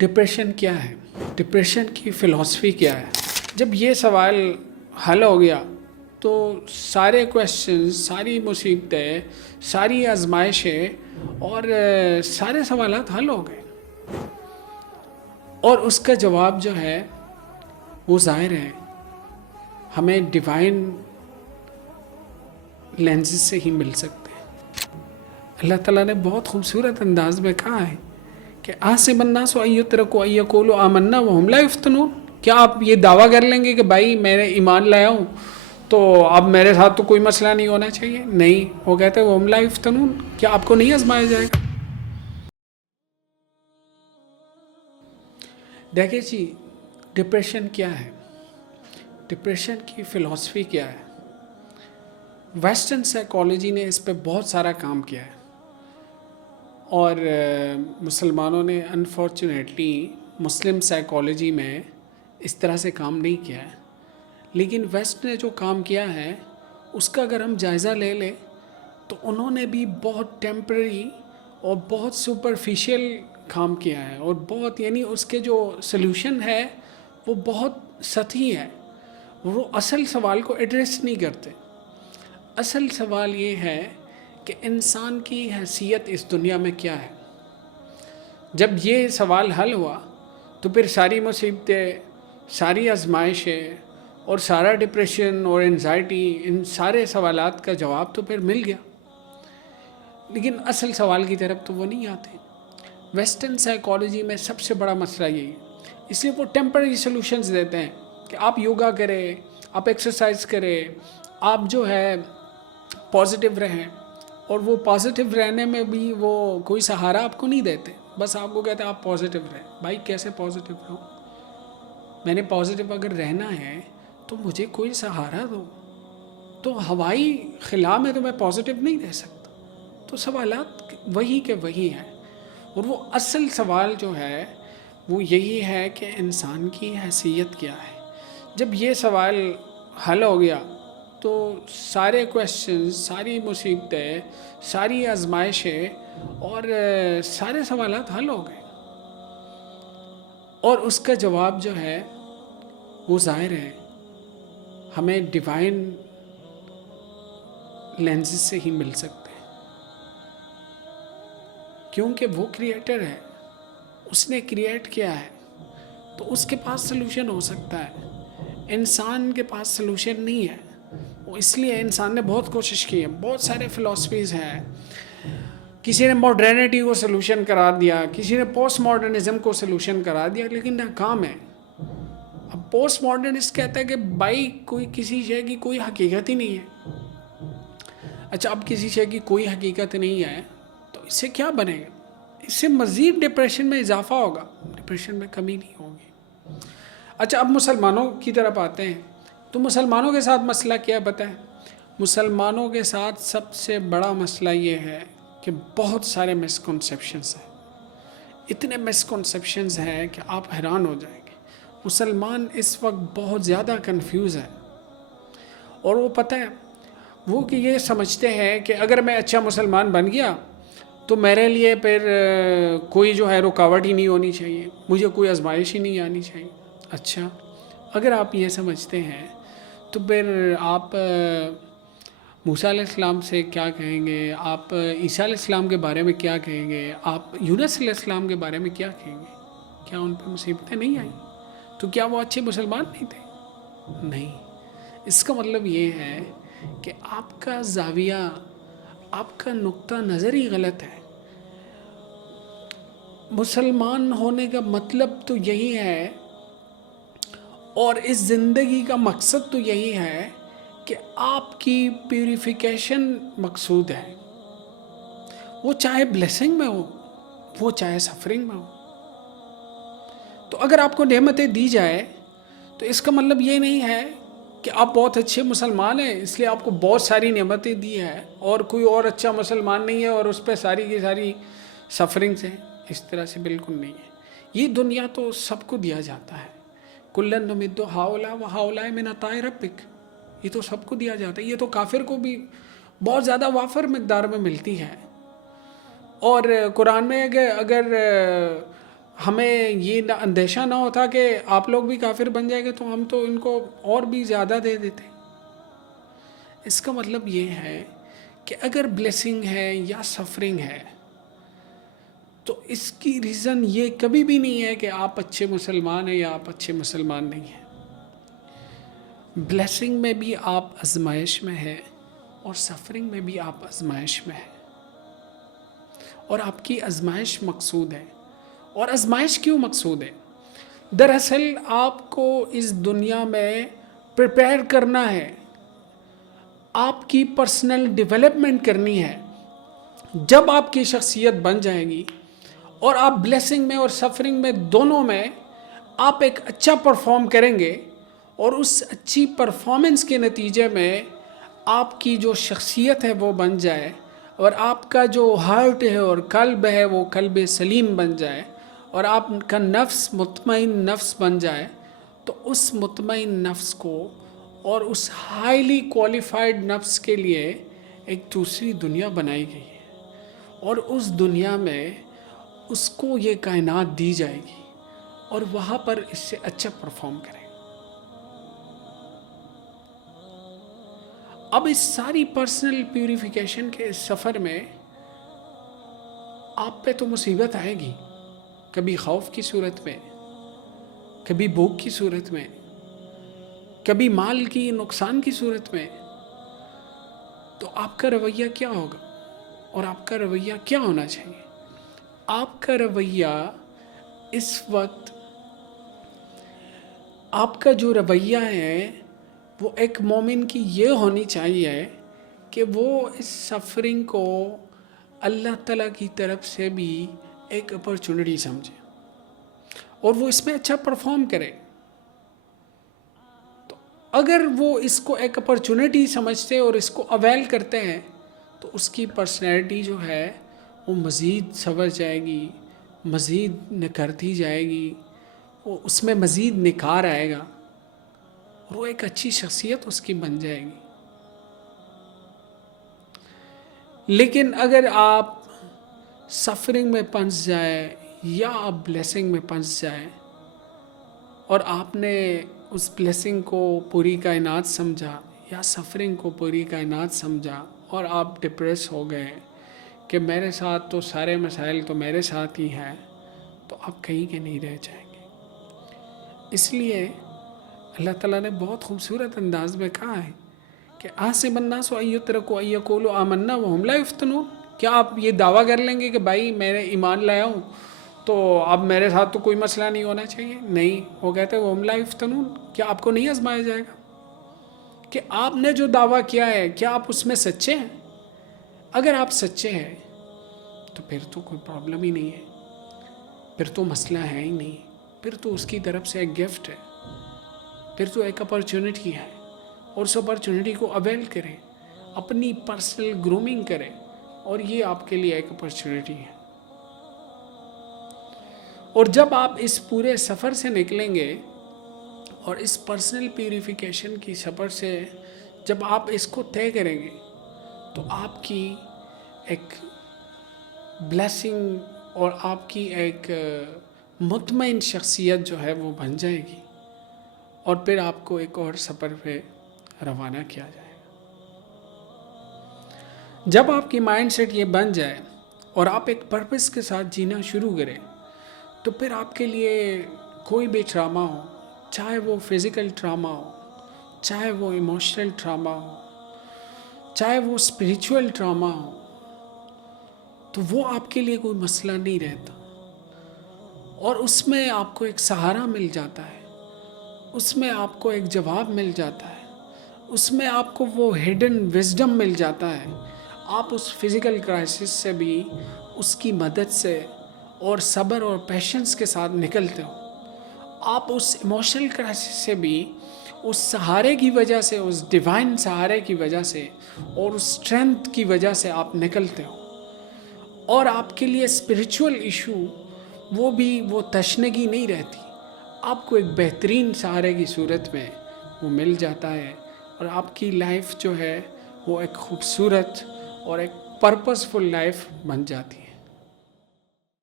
Depression کیا ہے؟ Depression کی فلسفی کیا ہے؟ جب یہ سوال حل ہو گیا تو سارے کویشچنز، ساری مصیبتیں، ساری آزمائشیں اور سارے سوالات حل ہو گئے، اور اس کا جواب جو ہے وہ ظاہر ہے، ہمیں ڈیوائن لینزز سے ہی مل سکتے ہیں۔ اللہ تعالیٰ نے بہت خوبصورت انداز میں کہا ہے کہ آسِبَ النَّاسُ أَن يُتْرَكُوا أَن يَقُولُوا آمَنَّا وَهُمْ لَا يُفْتَنُونَ۔ کیا آپ یہ دعویٰ کر لیں گے کہ بھائی میں نے ایمان لایا ہوں تو اب میرے ساتھ تو کوئی مسئلہ نہیں ہونا چاہیے؟ نہیں، وہ کہتے ہیں وَهُمْ لَا يُفْتَنُونَ، کیا آپ کو نہیں آزمایا جائے گا؟ دیکھیں جی، ڈپریشن کیا ہے؟ ڈپریشن کی فلسفی کیا ہے؟ ویسٹرن سائیکالوجی نے اس پہ بہت سارا کام کیا ہے، اور مسلمانوں نے انفارچونیٹلی مسلم سائیکالوجی میں اس طرح سے کام نہیں کیا ہے، لیکن ویسٹ نے جو کام کیا ہے اس کا اگر ہم جائزہ لے لیں تو انہوں نے بھی بہت ٹیمپرری اور بہت سپرفیشل کام کیا ہے، اور بہت یعنی اس کے جو سلوشن ہے وہ بہت سطحی ہے، وہ اصل سوال کو ایڈریس نہیں کرتے۔ اصل سوال یہ ہے کہ انسان کی حیثیت اس دنیا میں کیا ہے۔ جب یہ سوال حل ہوا تو پھر ساری مصیبتیں، ساری آزمائشیں اور سارا ڈپریشن اور انزائٹی، ان سارے سوالات کا جواب تو پھر مل گیا، لیکن اصل سوال کی طرف تو وہ نہیں آتے۔ ویسٹرن سائیکالوجی میں سب سے بڑا مسئلہ یہی ہے، اس لیے وہ ٹیمپرری سلوشنز دیتے ہیں کہ آپ یوگا کریں، آپ ایکسرسائز کریں، آپ جو ہے پازیٹیو رہیں، اور وہ پازیٹیو رہنے میں بھی وہ کوئی سہارا آپ کو نہیں دیتے، بس آپ کو کہتے ہیں آپ پازیٹیو رہیں۔ بھائی کیسے پازیٹیو رہوں؟ میں نے پازیٹیو اگر رہنا ہے تو مجھے کوئی سہارا دو، تو ہوائی خلا میں تو میں پازیٹیو نہیں رہ سکتا۔ تو سوالات وہی کے وہی ہیں، اور وہ اصل سوال جو ہے وہ یہی ہے کہ انسان کی حیثیت کیا ہے۔ جب یہ سوال حل ہو گیا تو سارے کویشچنز، ساری مصیبتیں، ساری آزمائشیں اور سارے سوالات حل ہو گئے، اور اس کا جواب جو ہے وہ ظاہر ہے، ہمیں ڈیوائن لینزز سے ہی مل سکتے ہیں، کیونکہ وہ کریٹر ہے، اس نے کریٹ کیا ہے تو اس کے پاس سلوشن ہو سکتا ہے۔ انسان کے پاس سلوشن نہیں ہے، وہ اس لیے انسان نے بہت کوشش کی ہے، بہت سارے فلسفیز ہیں، کسی نے ماڈرنٹی کو سلوشن قرار دیا، کسی نے پوسٹ ماڈرنزم کو سلوشن قرار دیا، لیکن ناکام ہے۔ اب پوسٹ ماڈرنسٹ کہتا ہے کہ بھائی کوئی کسی شے کی کوئی حقیقت ہی نہیں ہے۔ اچھا، اب کسی شے کی کوئی حقیقت نہیں ہے تو اس سے کیا بنے گا؟ اس سے مزید ڈپریشن میں اضافہ ہوگا، ڈپریشن میں کمی نہیں ہوگی۔ اچھا، اب مسلمانوں کی طرف آتے ہیں تو مسلمانوں کے ساتھ مسئلہ کیا بتائیں؟ مسلمانوں کے ساتھ سب سے بڑا مسئلہ یہ ہے کہ بہت سارے مسکنسیپشنز ہیں، اتنے مسکنسیپشنز ہیں کہ آپ حیران ہو جائیں گے۔ مسلمان اس وقت بہت زیادہ کنفیوز ہے، اور وہ پتہ ہے وہ کہ یہ سمجھتے ہیں کہ اگر میں اچھا مسلمان بن گیا تو میرے لیے پھر کوئی جو ہے رکاوٹ ہی نہیں ہونی چاہیے، مجھے کوئی آزمائش ہی نہیں آنی چاہیے۔ اچھا، اگر آپ یہ سمجھتے ہیں تو پھر آپ موسیٰ علیہ السلام سے کیا کہیں گے؟ آپ عیسیٰ علیہ السلام کے بارے میں کیا کہیں گے؟ آپ یونس علیہ السلام کے بارے میں کیا کہیں گے؟ کیا ان پہ مصیبتیں نہیں آئیں؟ تو کیا وہ اچھے مسلمان نہیں تھے؟ نہیں۔ اس کا مطلب یہ ہے کہ آپ کا زاویہ، آپ کا نقطہ نظر ہی غلط ہے۔ مسلمان ہونے کا مطلب تو یہی ہے، اور اس زندگی کا مقصد تو یہی ہے کہ آپ کی پیوریفیکیشن مقصود ہے، وہ چاہے بلیسنگ میں ہو، وہ چاہے سفرنگ میں ہو۔ تو اگر آپ کو نعمتیں دی جائے تو اس کا مطلب یہ نہیں ہے کہ آپ بہت اچھے مسلمان ہیں اس لیے آپ کو بہت ساری نعمتیں دی ہیں اور کوئی اور اچھا مسلمان نہیں ہے اور اس پہ ساری کی ساری سفرنگز ہیں۔ اس طرح سے بالکل نہیں ہے۔ یہ دنیا تو سب کو دیا جاتا ہے، کلن نمد ہاؤلا و ہاؤلا من عطاء ربک، یہ تو سب کو دیا جاتا ہے، یہ تو کافر کو بھی بہت زیادہ وافر مقدار میں ملتی ہے۔ اور قرآن میں اگر ہمیں یہ اندیشہ نہ ہوتا کہ آپ لوگ بھی کافر بن جائیں گے تو ہم تو ان کو اور بھی زیادہ دے دیتے. اس کا مطلب یہ ہے کہ اگر بلیسنگ ہے یا سفرنگ ہے تو اس کی ریزن یہ کبھی بھی نہیں ہے کہ آپ اچھے مسلمان ہیں یا آپ اچھے مسلمان نہیں ہیں. بلیسنگ میں بھی آپ آزمائش میں ہیں اور سفرنگ میں بھی آپ آزمائش میں ہیں، اور آپ کی آزمائش مقصود ہے. اور آزمائش کیوں مقصود ہے؟ دراصل آپ کو اس دنیا میں پریپیئر کرنا ہے، آپ کی پرسنل ڈیولپمنٹ کرنی ہے. جب آپ کی شخصیت بن جائے گی اور آپ بلیسنگ میں اور سفرنگ میں دونوں میں آپ ایک اچھا پرفارم کریں گے، اور اس اچھی پرفارمنس کے نتیجے میں آپ کی جو شخصیت ہے وہ بن جائے، اور آپ کا جو ہارٹ ہے اور قلب ہے وہ قلب سلیم بن جائے، اور آپ کا نفس مطمئن نفس بن جائے، تو اس مطمئن نفس کو اور اس ہائیلی کوالیفائڈ نفس کے لیے ایک دوسری دنیا بنائی گئی ہے، اور اس دنیا میں اس کو یہ کائنات دی جائے گی، اور وہاں پر اس سے اچھا پرفارم کرے. اب اس ساری پرسنل پیوریفیکیشن کے اس سفر میں آپ پہ تو مصیبت آئے گی، کبھی خوف کی صورت میں، کبھی بھوک کی صورت میں، کبھی مال کی نقصان کی صورت میں. تو آپ کا رویہ کیا ہوگا، اور آپ کا رویہ کیا ہونا چاہیے؟ آپ کا رویہ اس وقت، آپ کا جو رویہ ہے وہ ایک مومن کی یہ ہونی چاہیے کہ وہ اس سفرنگ کو اللہ تعالیٰ کی طرف سے بھی ایک اپرچونٹی سمجھے اور وہ اس میں اچھا پرفارم کرے. تو اگر وہ اس کو ایک اپرچونٹی سمجھتے اور اس کو اویل کرتے ہیں تو اس کی پرسنالٹی جو ہے وہ مزید سنور جائے گی، مزید نکھرتی جائے گی، وہ اس میں مزید نکھار آئے گا، اور وہ ایک اچھی شخصیت اس کی بن جائے گی. لیکن اگر آپ سفرنگ میں پھنس جائے یا آپ بلیسنگ میں پھنس جائے، اور آپ نے اس بلیسنگ کو پوری کائنات سمجھا یا سفرنگ کو پوری کائنات سمجھا، اور آپ ڈپریس ہو گئے کہ میرے ساتھ تو سارے مسائل تو میرے ساتھ ہی ہیں، تو آپ کہیں کے نہیں رہ جائیں گے. اس لیے اللہ تعالیٰ نے بہت خوبصورت انداز میں کہا ہے کہ حَسِبَ النَّاسُ أَن يُتْرَكُوا أَن يَقُولُوا آمَنَّا وَهُمْ لَا يُفْتَنُونَ. کیا آپ یہ دعویٰ کر لیں گے کہ بھائی میں ایمان لایا ہوں تو اب میرے ساتھ تو کوئی مسئلہ نہیں ہونا چاہیے؟ نہیں. وہ کہتے ہیں وَهُمْ لَا يُفْتَنُونَ. کیا آپ کو نہیں آزمایا جائے گا؟ کہ آپ نے جو دعویٰ کیا ہے کیا آپ اس میں سچے ہیں؟ اگر آپ سچے ہیں تو پھر تو کوئی پرابلم ہی نہیں ہے، پھر تو مسئلہ ہے ہی نہیں، پھر تو اس کی طرف سے ایک گفٹ ہے، پھر تو ایک اپرچونٹی ہے، اور اس اپرچونٹی کو اویل کریں، اپنی پرسنل گرومنگ کریں، اور یہ آپ کے لیے ایک اپرچونٹی ہے. اور جب آپ اس پورے سفر سے نکلیں گے اور اس پرسنل پیوریفیکیشن کی سفر سے جب آپ اس کو طے کریں گے تو آپ کی ایک بلیسنگ اور آپ کی ایک مطمئن شخصیت جو ہے وہ بن جائے گی، اور پھر آپ کو ایک اور سفر پہ روانہ کیا جائے گا. جب آپ کی مائنڈ سیٹ یہ بن جائے اور آپ ایک پرپس کے ساتھ جینا شروع کریں تو پھر آپ کے لیے کوئی بھی ٹراما ہو، چاہے وہ فزیکل ٹراما ہو، چاہے وہ ایموشنل ٹراما ہو، چاہے وہ اسپریچول ٹراما ہو، تو وہ آپ کے لیے کوئی مسئلہ نہیں رہتا، اور اس میں آپ کو ایک سہارا مل جاتا ہے، اس میں آپ کو ایک جواب مل جاتا ہے، اس میں آپ کو وہ ہڈن وزڈم مل جاتا ہے. آپ اس فزیکل کرائسس سے بھی اس کی مدد سے اور صبر اور پیشنس کے ساتھ نکلتے ہو. آپ اس ایموشنل کرائسس سے بھی اس سہارے کی وجہ سے، اس ڈیوائن سہارے کی وجہ سے اور اس اسٹرینتھ کی وجہ سے آپ نکلتے ہو، اور آپ کے لیے اسپریچول ایشو وہ بھی وہ تشنگی نہیں رہتی، آپ کو ایک بہترین سہارے کی صورت میں وہ مل جاتا ہے، اور آپ کی لائف جو ہے وہ ایک خوبصورت اور ایک پرپسفل لائف بن جاتی ہے.